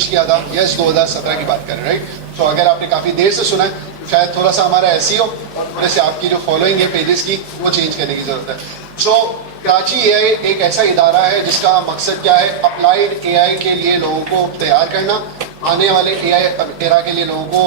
पेश किया था, यस 2017 की बात करें, राइट। तो अगर आपने काफ़ी देर से सुना है तो शायद थोड़ा सा हमारा एसईओ और थोड़े से आपकी जो फॉलोइंग है पेजेस की वो चेंज करने की ज़रूरत है। सो कराची एआई एक ऐसा इदारा है जिसका मकसद क्या है, अप्लाइड एआई के लिए लोगों को तैयार करना, आने वाले एआई एरा के लिए लोगों को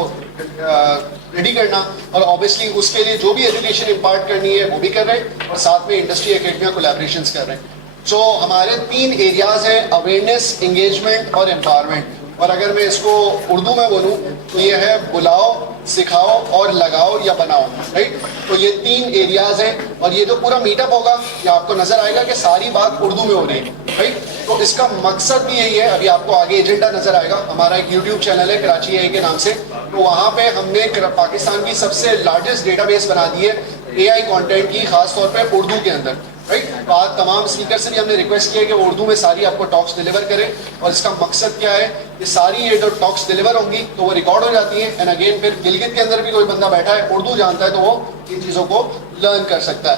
रेडी करना, और ऑब्वियसली उसके लिए जो भी एजुकेशन इम्पार्ट करनी है वो भी कर रहे हैं, और साथ में इंडस्ट्री एकेडमिया कोलैबोरेशंस कर रहे हैं। सो हमारे 3 एरियाज हैं, अवेयरनेस, एंगेजमेंट और एम्पावरमेंट। और अगर मैं इसको उर्दू में बोलूँ तो ये है बुलाओ, सिखाओ और लगाओ या बनाओ, राइट। तो ये 3 एरियाज हैं, और ये जो पूरा मीटअप होगा ये आपको नजर आएगा कि सारी बात उर्दू में हो रही है, राइट। तो इसका मकसद भी यही है, अभी आपको आगे एजेंडा नजर आएगा, हमारा एक यूट्यूब चैनल है कराची एआई के नाम से, तो वहाँ पे हमने पाकिस्तान की सबसे लार्जेस्ट डेटाबेस बना दी है एआई कंटेंट की, खासतौर पे उर्दू के अंदर, राइट। तो आज तमाम स्पीकर से भी हमने रिक्वेस्ट किया कि वो उर्दू में सारी आपको टॉक्स डिलीवर करें, और इसका मकसद क्या है, ये सारी ये जो टॉक्स डिलीवर होंगी तो वो रिकॉर्ड हो जाती है, एंड अगेन फिर गिलगित के अंदर भी कोई बंदा बैठा है उर्दू जानता है तो वो इन चीज़ों को लर्न कर सकता है।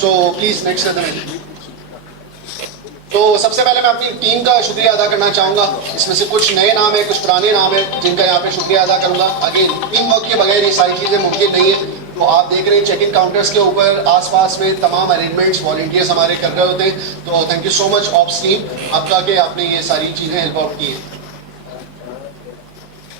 सो प्लीज नेक्स्ट कर। तो सबसे पहले मैं अपनी टीम का शुक्रिया अदा करना चाहूँगा, इसमें से कुछ नए नाम है, कुछ पुराने नाम है जिनका यहाँ पे शुक्रिया अदा करूँगा। अगेन टीम वर्क के बगैर ये सारी चीज़ें मुमकिन नहीं है। तो आप देख रहे हैं चेक इन काउंटर्स के ऊपर आसपास में तमाम अरेंजमेंट्स वॉलंटियर्स हमारे कर रहे होते हैं, तो thank you so much ops team आपका कि आपने ये सारी चीज़ें हेल्प आउट की है।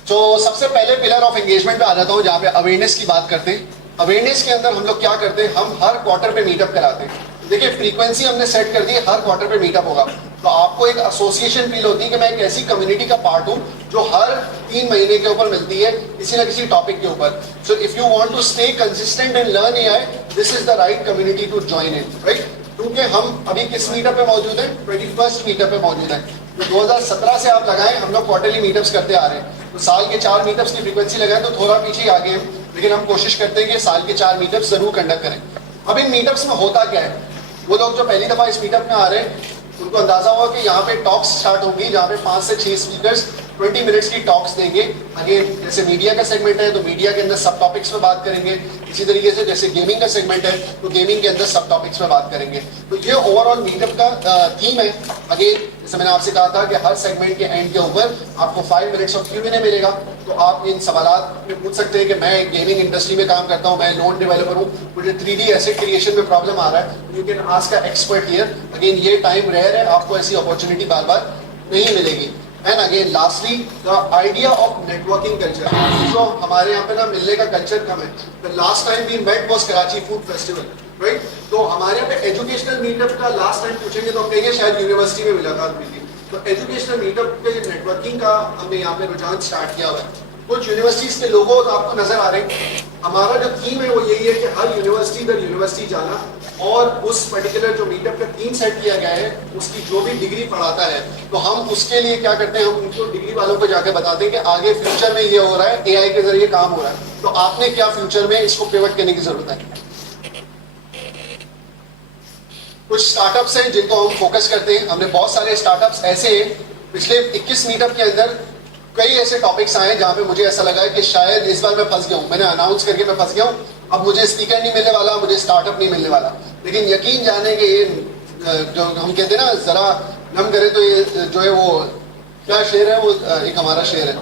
तो सबसे पहले पिलर ऑफ एंगेजमेंट पे आ जाता हूँ, जहाँ पे अवेयरनेस की बात करते हैं। अवेयरनेस के अंदर हम लोग क्या करते हैं, हम हर क्वार्टर पे मीटअप कराते हैं। देखिए फ्रीक्वेंसी हमने सेट कर दी है, हर क्वार्टर पे मीटअप होगा, तो आपको एक एसोसिएशन फील होती है कि मैं एक ऐसी कम्युनिटी का पार्ट हूँ जो हर 3 महीने के ऊपर मिलती है किसी ना किसी टॉपिक के ऊपर। So if you want to stay consistent and learn AI, this is the right community to join in, right. क्योंकि हम अभी किस मीटअप पे मौजूद हैं, 21st मीटअप पे मौजूद है। तो 2017 से आप लगाएं, हम लोग क्वार्टरली मीटअप्स करते आ रहे हैं, तो साल के 4 मीटअप्स की फ्रीक्वेंसी लगाएं तो थोड़ा पीछे आगे हैं, लेकिन हम कोशिश करते हैं कि साल के 4 मीटअप्स जरूर कंडक्ट करें। अब इन मीटअप्स में होता क्या है, वो लोग जो पहली दफा इस मीटअप में आ रहे हैं उनको अंदाजा हुआ कि यहाँ पे टॉक्स स्टार्ट होंगी, जहाँ पे 5 से 6 स्पीकर्स 20 मिनट्स की टॉक्स देंगे। अगेन जैसे मीडिया का सेगमेंट है तो मीडिया के अंदर सब टॉपिक्स में बात करेंगे, इसी तरीके से जैसे गेमिंग का सेगमेंट है तो गेमिंग के अंदर सब टॉपिक्स में बात करेंगे। तो ये ओवरऑल मीटअप का थीम है। अगेन जैसे मैंने आपसे कहा था कि हर सेगमेंट के एंड के ऊपर आपको 5 मिनट्स ऑफ Q&A मिलेगा, तो आप इन सवालात में पूछ सकते हैं कि मैं गेमिंग इंडस्ट्री में काम करता हूँ, मैं लोन डेवलपर हूँ, मुझे 3D एसेट क्रिएशन में प्रॉब्लम आ रहा है, you can ask a expert here. Again ये टाइम रेयर है, आपको ऐसी अपॉर्चुनिटी बार बार नहीं मिलेगी। And again lastly the idea of networking culture. तो हमारे यहाँ पे ना मिलने का कल्चर कम है। The last time we met was Karachi food festival, right. तो हमारे यहाँ पे एजुकेशनल मीटअप का लास्ट टाइम पूछेंगे तो हम कहेंगे शायद यूनिवर्सिटी में मुलाकात हुई थी। तो एजुकेशनल मीटअप के नेटवर्किंग का हमने यहाँ पे रुझान स्टार्ट किया हुआ है। कुछ यूनिवर्सिटीज के लोगो तो आपको नजर आ रहे हैं। हमारा जो थीम है वो यही है कि हर यूनिवर्सिटी दर यूनिवर्सिटी जाना, और उस पर्टिकुलर जो मीटअप का थीम सेट किया गया है उसकी जो भी डिग्री पढ़ाता है, तो हम उसके लिए क्या करते हैं, हम उनको डिग्री वालों को जाकर बताते हैं कि आगे फ्यूचर में ये हो रहा है, एआई के जरिए काम हो रहा है, तो आपने क्या फ्यूचर में इसको पिवट करने की जरूरत है। कुछ स्टार्टअप्स हैं जिनको हम फोकस करते हैं। हमने बहुत सारे स्टार्टअप्स ऐसे हैं, पिछले 21 मीटअप के अंदर कई ऐसे टॉपिक्स आए जहाँ पे मुझे ऐसा लगा है कि शायद इस बार मैं फंस गया हूँ, मैंने अनाउंस करके मैं फंस गया हूँ, अब मुझे स्पीकर नहीं मिलने वाला, मुझे स्टार्टअप नहीं मिलने वाला। लेकिन यकीन जाने कि ये जो हम कहते हैं ना, जरा नम करे तो ये जो है वो क्या शेर है, वो एक हमारा शेर है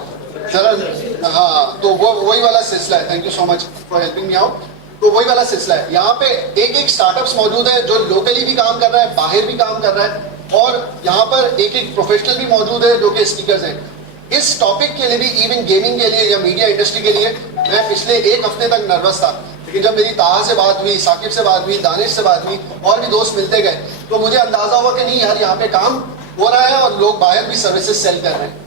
जरा, हाँ, तो वो वही वाला सिलसिला है। Thank you so much for helping me out. तो वही वाला सिलसिला है। यहाँ पे एक स्टार्टअप्स मौजूद है जो लोकली भी काम कर रहा है, बाहर भी काम कर रहा है, और यहाँ पर एक प्रोफेशनल भी मौजूद है जो कि स्पीकर्स हैं। इस टॉपिक के लिए भी, इवन गेमिंग के लिए या मीडिया इंडस्ट्री के लिए, मैं पिछले 1 हफ्ते तक नर्वस था, लेकिन जब मेरी ताहा से बात हुई, साकिब से बात हुई, दानिश से बात हुई, और भी दोस्त मिलते गए, तो मुझे अंदाजा हुआ कि नहीं यार यहाँ पे काम हो रहा है और लोग बाहर भी सर्विसेज सेल कर रहे हैं।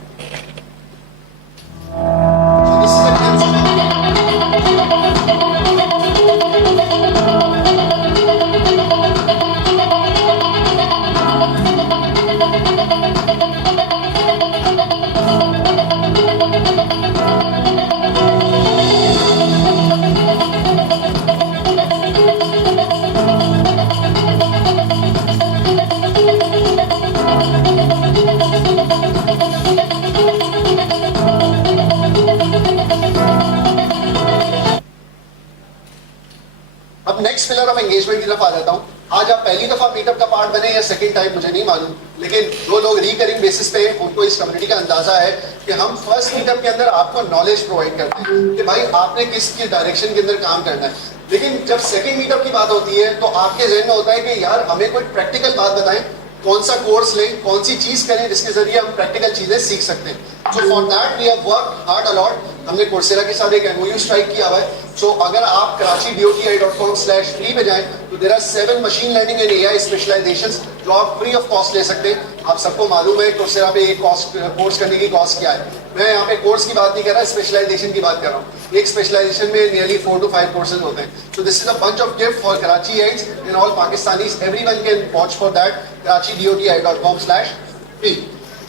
अब नेक्स्ट पिलर ऑफ एंगेजमेंट की तरफ आ जाता हूं। आज आप पहली दफा मीटअप का पार्ट बने या सेकंड टाइम मुझे नहीं मालूम, लेकिन जो लोग रिकरिंग बेसिस पे उनको इस कम्युनिटी का अंदाजा है कि हम फर्स्ट मीटअप के अंदर आपको नॉलेज प्रोवाइड करते हैं कि भाई आपने किस डायरेक्शन के अंदर काम करना है। लेकिन जब सेकंड मीटअप की बात होती है तो आपके जहन में होता है कि यार हमें कोई प्रैक्टिकल बात बताएं, कौन सा कोर्स लें, कौन सी चीज करें जिसके जरिए हम प्रैक्टिकल चीजें सीख सकते हैं। So for that we have worked hard a lot. हमने कोर्सेरा के साथ एक एमओयू स्ट्राइक किया हुआ है। सो अगर आप karachi.doti.com/free पे जाएं तो there are 7 machine learning and AI specializations जो आप फ्री ऑफ कॉस्ट ले सकते हैं। आप सबको मालूम है कोर्सेरा पे एक कोर्स करने की कॉस्ट क्या है। मैं यहाँ पे कोर्स की बात नहीं कर रहा, स्पेशलाइजेशन की बात कर रहा हूँ। एक स्पेशलाइजेशन में नियरली 4 to 5 कोर्सेज होते हैं। सो this is a bunch of gift for Karachiites and all Pakistanis. Everyone can watch for that. karachi.doti.com/free.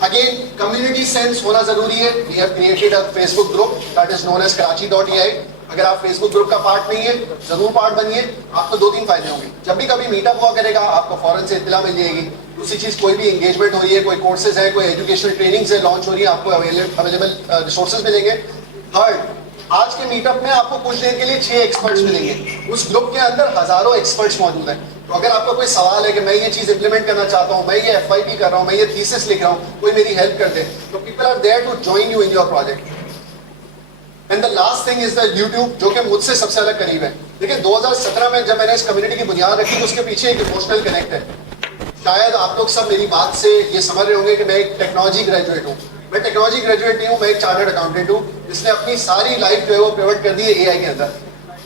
Again, community sense होना जरूरी है। We have created a Facebook group that is known as Karachi.ai. अगर आप Facebook group का part नहीं है, जरूर part बनिए। आपको 2-3 फायदे होंगे। जब भी कभी मीटअप हुआ करेगा, आपको फौरन से इत्तला मिल जाएगी। दूसरी चीज, कोई भी एंगेजमेंट हो रही है, कोई कोर्सेज है, कोई एजुकेशनल ट्रेनिंग्स है लॉन्च हो रही है, आपको अवेलेबल रिसोर्सेज मिलेंगे। थर्ड, आज के मीटअप में आपको कुछ देर के लिए 6 एक्सपर्ट्स मिलेंगे। उस ग्रुप के अंदर हजारों एक्सपर्ट्स मौजूद हैं। तो अगर आपका कोई सवाल है कि मैं ये चीज इंप्लीमेंट करना चाहता हूँ, मैं ये FYP कर रहा हूँ, मैं ये थीसिस लिख रहा हूँ, कोई मेरी हेल्प कर दे, तो people are there to join you in your project. And the last thing is the YouTube, जो कि मुझसे सबसे ज्यादा करीब है। देखिए 2017 में जब मैंने इस कम्युनिटी की बुनियाद रखी तो उसके पीछे एक इमोशनल कनेक्ट है। शायद आप लोग सब मेरी बात से ये समझ रहे होंगे कि मैं एक टेक्नोलॉजी ग्रेजुएट हूँ। मैं टेक्नोलॉजी ग्रेजुएट नहीं हूँ, मैं एक चार्टर्ड अकाउंटेंट हूँ जिसने अपनी सारी लाइफ जो है वो पिवट कर दी है AI के अंदर।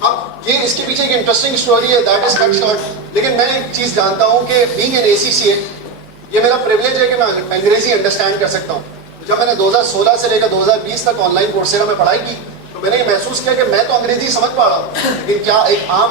अब ये इसके पीछे एक इंटरेस्टिंग स्टोरी है, दैट इज कट शॉर्ट। लेकिन मैं एक चीज जानता हूँ कि बीइंग एन ACCA, ये मेरा प्रिविलेज है कि मैं अंग्रेजी अंडरस्टैंड कर सकता हूँ। जब मैंने 2016 से लेकर 2020 तक ऑनलाइन कोर्सेरा में पढ़ाई की तो मैंने ये महसूस किया कि मैं तो अंग्रेजी समझ पा रहा हूँ, लेकिन क्या एक आम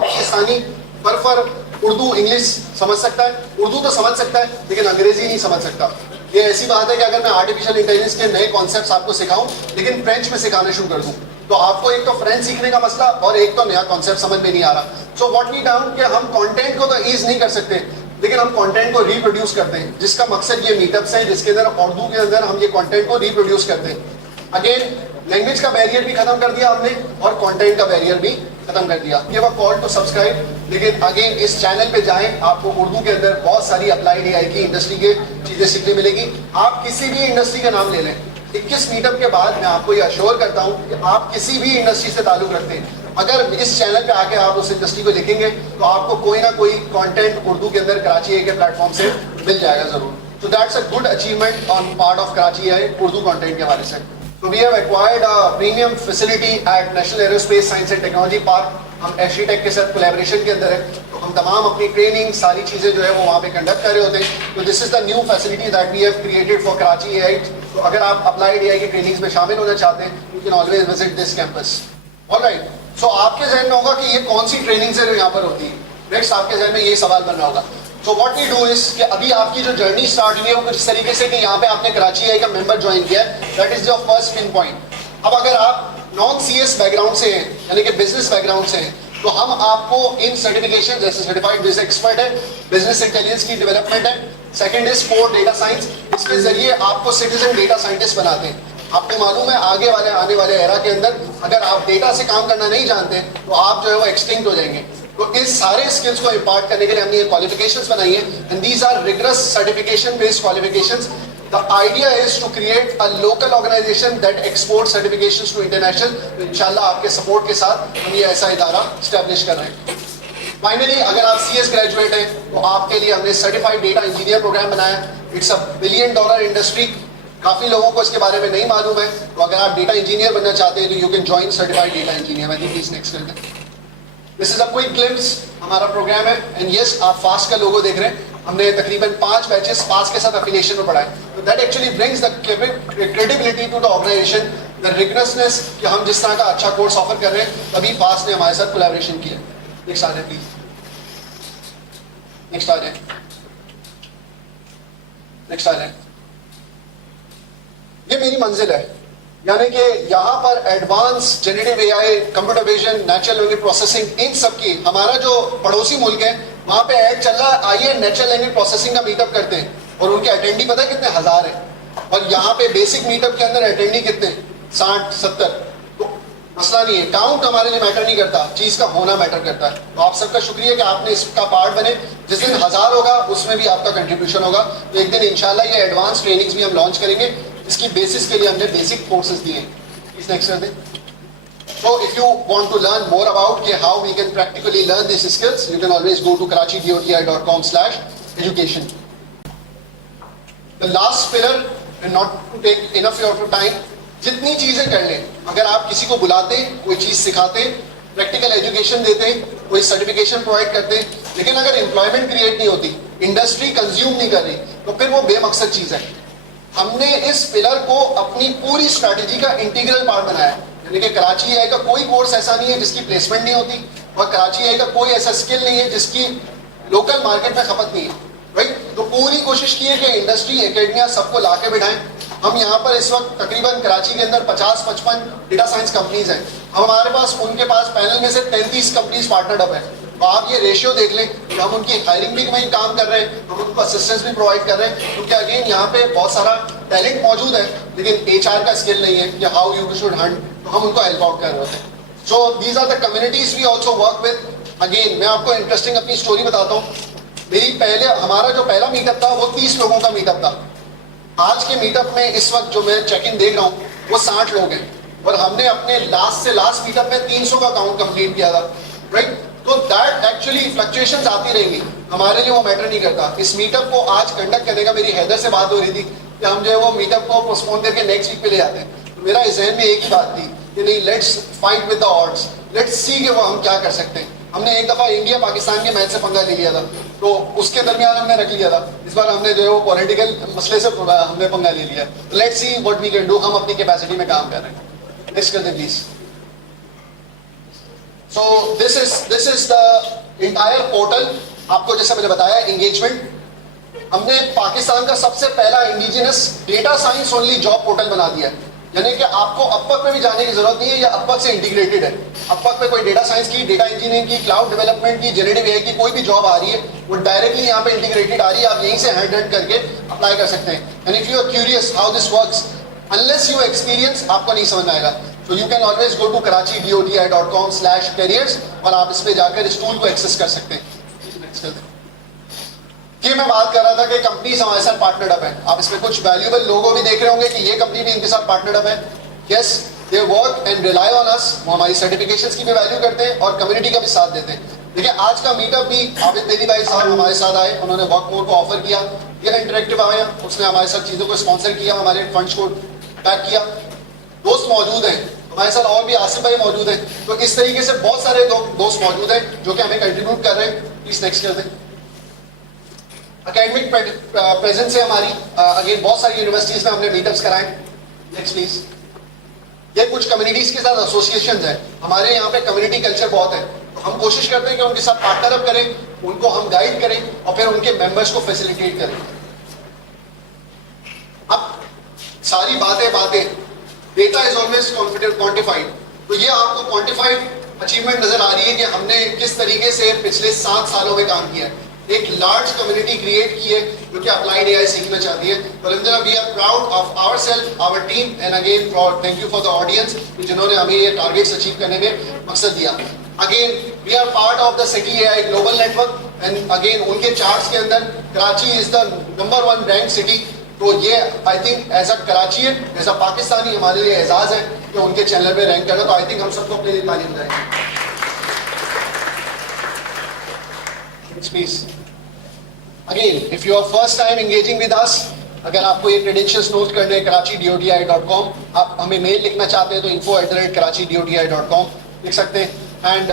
पाकिस्तानी फर उर्दू इंग्लिश समझ सकता है? उर्दू तो समझ सकता है लेकिन अंग्रेजी नहीं समझ सकता। ये ऐसी बात है कि अगर मैं आर्टिफिशियल इंटेलिजेंस के नए कॉन्सेप्ट्स आपको सिखाऊं लेकिन फ्रेंच में सिखाना शुरू कर दूं तो आपको एक तो फ्रेंच सीखने का मसला और एक तो नया कॉन्सेप्ट समझ में नहीं आ रहा। सो व्हाट वी डन कि हम कंटेंट को तो ईज नहीं कर सकते, लेकिन हम कंटेंट को रिप्रोड्यूस करते हैं, जिसका मकसद ये मीटअप्स है जिसके अंदर उर्दू के अंदर हम ये कंटेंट को रिप्रोड्यूस करते हैं। अगेन लैंग्वेज का बैरियर भी खत्म कर दिया हमने और कंटेंट का बैरियर भी खत्म कर दिया। ये वह कॉल टू सब्सक्राइब। लेकिन अगेन इस चैनल पे जाएं, आपको उर्दू के अंदर बहुत सारी अप्लाइड AI की इंडस्ट्री के चीजें सीखने मिलेगी। आप किसी भी इंडस्ट्री का नाम ले लें, 21 मीटअप के बाद मैं आपको ये अश्योर करता हूँ कि आप किसी भी इंडस्ट्री से ताल्लुक रखते हैं, अगर इस चैनल पे आके आप उस इंडस्ट्री को देखेंगे तो आपको कोई ना कोई कंटेंट उर्दू के अंदर Karachi.ai के प्लेटफॉर्म से मिल जाएगा जरूर। So that's a good achievement on part of Karachi.ai Urdu content के हवाले से। So we have acquired a premium facility at National Aerospace Science and Technology Park। हम एश्रीटेक के साथ कोलैबोरेशन के अंदर है, तो हम तमाम अपनी ट्रेनिंग सारी चीजें जो है वो वहाँ पे कंडक्ट कर रहे होते हैं। तो this is the new facility that we have created for Karachi.ai। तो अगर आप अप्लाइड AI की ट्रेनिंग्स में शामिल होना चाहते हैं, you can always visit this campus. Alright, so आपके जहन में होगा कि ये कौन सी ट्रेनिंग्स है जो यहाँ पर होती है। नेक्स्ट आपके जहन में ये सवाल बन रहा होगा। So what we do is कि अभी आपकी जो जर्नी स्टार्ट हुई है वो कुछ इस तरीके से कि यहाँ पे आपने Karachi.ai का मेंबर ज्वाइन किया है, that is your first pin point. अब अगर आप नॉन CS बैकग्राउंड से हैं यानी कि बिजनेस बैकग्राउंड से हैं तो हम आपको इन सर्टिफिकेशन जैसे सर्टिफाइड बिजनेस एक्सपर्ट है, बिजनेस इंटेलिजेंस की डेवलपमेंट है, second is core data science, इसके जरिए आपको सिटीजन डेटा साइंटिस्ट बनाते हैं। आपको मालूम है आने वाले एरा के अंदर अगर आप डेटा से काम करना नहीं जानते तो आप जो है वो एक्सटिंक्ट हो जाएंगे। तो इस सारे स्किल्स को इंपार्ट करने के लिए हमने ये क्वालिफिकेशंस बनाई है, and these are rigorous certification based qualifications. The idea is to create a local organization that export certifications to international. इंशाल्लाह आपके सपोर्ट के साथ हम ये ऐसा इदारा स्टैब्लिश कर रहे हैं। फाइनली अगर आप CS ग्रेजुएट हैं तो आपके लिए हमने सर्टिफाइड डेटा इंजीनियर प्रोग्राम बनाया। इट्स अ $1 बिलियन इंडस्ट्री, काफी लोगों को इसके बारे में नहीं मालूम है। तो अगर आप डेटा इंजीनियर बनना चाहते हैं तो you can join certified data engineer. मैं प्लीज नेक्स्ट कर दें। This is a quick glimpse हमारा प्रोग्राम है, एंड यस आप फास्ट का लोगो देख रहे हैं। हमने तकरीबन 5 बैचेस फास्ट के साथ एफिलिएशन में पढ़ाए। तो that actually brings the credibility to the organisation, the rigorousness कि हम जिस तरह का अच्छा कोर्स ऑफर कर रहे हैं, तभी फास्ट ने हमारे साथ कोलैबोरेशन किया। नेक्स्ट आ जाए प्लीज, नेक्स्ट आ जाए, नेक्स्ट आ जाए। ये मेरी मंजिल है, यानी कि यहाँ पर advance generative AI, computer vision, natural language processing, इन सब की हमारा जो पड़ोसी मुल्क है वहाँ पे ऐड चल रहा है, आइए नेचुरल लैंग्वेज प्रोसेसिंग का मीटअप करते हैं। और उनके अटेंडी पता है कितने हजार है, और यहाँ पे बेसिक मीटअप के अंदर अटेंडी कितने 60-70। तो मसला नहीं है, काउंट हमारे लिए मैटर नहीं करता, चीज का होना मैटर करता है। तो आप सबका शुक्रिया कि आपने इसका पार्ट बने। जिस दिन 1000 होगा उसमें भी आपका कंट्रीब्यूशन होगा। तो एक दिन इंशाल्लाह ये एडवांस ट्रेनिंग्स भी हम लॉन्च करेंगे, इसकी बेसिस के लिए हमने बेसिक कोर्सेज दिए हैं। इस नेक्स्ट कर दें। So if you want to learn more about how we can practically learn these skills, you can always go to karachidoti.com/education. The last pillar, and not to take enough of your time, जितनी चीजें कर लें, अगर आप किसी को बुलाते, कोई चीज सिखाते, प्रैक्टिकल एजुकेशन देते, कोई सर्टिफिकेशन प्रोवाइड करते, लेकिन अगर एम्प्लॉयमेंट क्रिएट नहीं होती, इंडस्ट्री कंज्यूम नहीं कर रही, तो फिर वो बेमकसद चीज है। हमने इस पिलर को अपनी पूरी स्ट्रैटेजी का इंटीग्रल पार्ट बनाया है। यानी कि कराची आई का कोई कोर्स ऐसा नहीं है जिसकी प्लेसमेंट नहीं होती, और कराची आई का कोई ऐसा स्किल नहीं है जिसकी लोकल मार्केट में खपत नहीं है, राइट। तो पूरी कोशिश की है कि इंडस्ट्री, एकेडमिया सबको ला के बिठाएं। हम यहाँ पर इस वक्त तकरीबन कराची के अंदर 50-55 डेटा साइंस कंपनीज हैं। हमारे पास उनके पास पैनल में से 33 कंपनीज पार्टनर्ड अप है। तो आप ये रेशियो देख लें कि हम उनकी हायरिंग भी में काम कर रहे हैं, हम उनको असिस्टेंस भी प्रोवाइड कर रहे हैं, क्योंकि अगेन यहाँ पे बहुत सारा टैलेंट मौजूद है, लेकिन HR का स्किल नहीं है कि हाउ यू शुड हंट, तो हम उनको हेल्प आउट कर रहे होते हैं। So these are the communities we also work with. Again मैं आपको इंटरेस्टिंग अपनी स्टोरी बताता हूँ। हमारा जो पहला मीटअप था वो 30 लोगों का मीटअप था। आज के मीटअप में इस वक्त जो मैं चेक इन देख रहा हूँ वो 60 लोग हैं, और हमने अपने लास्ट से लास्ट मीटअप में 300 का काउंट कंप्लीट किया था, राइट। तो दैट एक्चुअली फ्लक्चुएशंस आती रहेंगी, हमारे लिए वो मैटर नहीं करता। इस मीटअप को आज कंडक्ट करने का मेरी हैदर से बात हो रही थी कि हम जो है वो मीटअप को पोस्टपोन करके नेक्स्ट वीक पे ले जाते हैं। तो मेरा इस जहन में एक ही बात थी कि नहीं, let's fight with the odds, let's see कि वो हम क्या कर सकते हैं। हमने एक दफा इंडिया पाकिस्तान के मैच से पंगा ले लिया था, तो उसके दरमियान हमने रख लिया था। इस बार हमने जो है वो पॉलिटिकल मसले से हमने पंगा ले लिया। Let's see what we can do, हम अपनी कैपेसिटी में काम कर रहे हैं। नेक्स्ट कर दे please. So this is the entire portal. आपको जैसा मैंने बताया एंगेजमेंट, हमने पाकिस्तान का सबसे पहला indigenous data science only job portal बना दिया है। यानी कि आपको अपवर्क पे भी जाने की जरूरत नहीं है, या अपवर्क से इंटीग्रेटेड है। अपवर्क पे कोई डेटा साइंस की, डेटा इंजीनियरिंग की, क्लाउड डेवलपमेंट की, जनरेटिव एआई की कोई भी जॉब आ रही है, वो डायरेक्टली यहाँ पे इंटीग्रेटेड आ रही है। आप यहीं से हैंड करके अप्लाई कर सकते हैं। And if you are curious how this works, unless you experience, आपको नहीं समझ आएगा। So you can always go to karachidoti.com/careers और आप इस पे जाकर इस टूल को एक्सेस कर सकते हैं। कि मैं बात कर रहा था कि कंपनीज हमारे साथ पार्टनर्ड अप है। आप इसमें कुछ वैल्यूएबल लोगो भी देख रहे होंगे कि ये कंपनी भी इनके साथ पार्टनर्ड अप है। Yes, they work and rely on us. वो हमारी सर्टिफिकेशंस की भी वैल्यू करते हैं और कम्युनिटी का भी साथ देते हैं। देखिए आज का मीटअप भी आबिद तेली भाई साहब हमारे साथ आए, उन्होंने वर्क मोड को ऑफर किया। ये इंटरेक्टिव आया, उसने हमारे साथ चीजों को स्पॉन्सर किया, हमारे फंड्स को पैक किया। दोस्त मौजूद हैं हमारे साथ, और भी आसिफ भाई मौजूद हैं। तो इस तरीके से बहुत सारे दोस्त मौजूद हैं जो कि हमें कंट्रीब्यूट कर रहे हैं। प्लीज नेक्स्ट कर दें। एकेडमिक प्रेजेंस है हमारी, अगेन बहुत सारी यूनिवर्सिटीज में हमने मीटअप्स कराए। Next please. ये कुछ कम्युनिटीज के साथ एसोसिएशन है हमारे यहाँ पे। कम्युनिटी कल्चर बहुत है, तो हम कोशिश करते हैं कि उनके साथ पार्टनर अप करें, उनको हम गाइड करें और फिर उनके मेंबर्स को फैसिलिटेट करें। अब सारी बातें डेटा इज ऑलवेज क्वांटिफाइड, तो ये आपको क्वांटिफाइड अचीवमेंट नजर आ रही है कि हमने किस तरीके से पिछले 7 सालों में काम किया है। एक लार्ज कम्युनिटी क्रिएट की है जो कि अप्लाइड एआई सीखना चाहती है। तो अलहमदुलिल्लाह we are proud of ourselves, our team, and again thank you for the audience जिन्होंने हमें ये टारगेट्स अचीव करने में मकसद दिया। Again we are part of the city AI global network, and again उनके चार्ट्स के अंदर Karachi is the number 1 rank city. तो ये I think as a Karachiite, as a Pakistani हमारे लिए एजाज है कि उनके चैनल पे रैंक करना। तो आई थिंक हम सबको अपने लिए तारीफ देंगे। Please again, if you are first time engaging with us, अगर आपको ये क्रेडेंशियल्स नोट करने हैं karachidoti.com, आप हमें मेल लिखना चाहते हैं तो info@karachidoti.com लिख सकते हैं। एंड